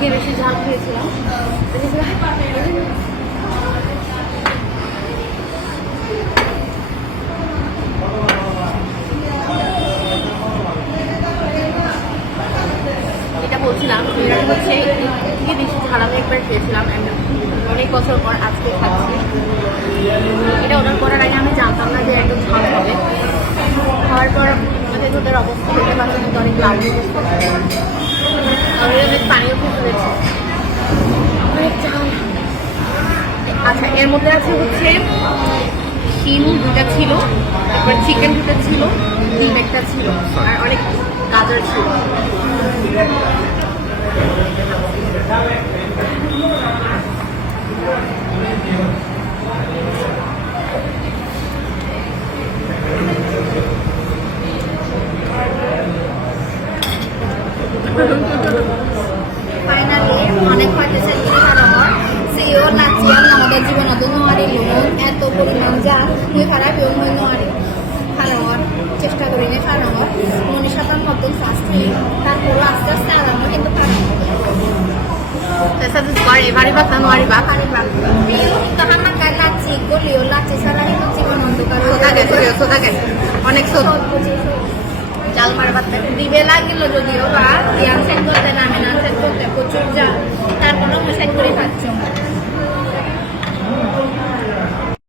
থেকে বেশি ঝাল খেয়েছিলাম। এটা বলছিলাম বিরিয়ানি হচ্ছে থেকে বেশি ঝাল আমি একবার খেয়েছিলাম, অনেক বছর পর আজকে খাচ্ছি। এটা অর্ডার করার আগে আমি জানতাম না যে একদম ঝাল হবে। খাওয়ার পর আমাদের ওদের অবস্থা দেখতে পাচ্ছেন, কিন্তু অনেক লাল হয়ে গেছে, অনেক পানিও খেয়ে ফেলেছে, অনেক ঝাল। আচ্ছা, এর মধ্যে আছে হচ্ছে ডিম 2টা ছিল, তারপর চিকেন 2টা ছিল, ডিম 1টা ছিল, আর অনেক গাজর ছিল। Finally, অনেক হইতেছে কারণ সিও নাচিয়াম আমাদের জীবনত নোয়ারি লুন এত পরিমাণ যা মুই খারাপ এবং মুই নোয়ারি খারাপ চেষ্টা করি না খারাপ মনীষাপার মতন শাস্তি, তারপরও আস্তে আস্তে আরাম কিন্তু খারাপ নাচি গলিও নাচি সারা কিন্তু জীবন অন্ধকার অনেক জাল মারবার দিবে লাগিল যদিও বা ধ্যান সেট করতে নামে না সেট করতে প্রচুর জাল, তারপরেও সেট করে খাচ্ছ।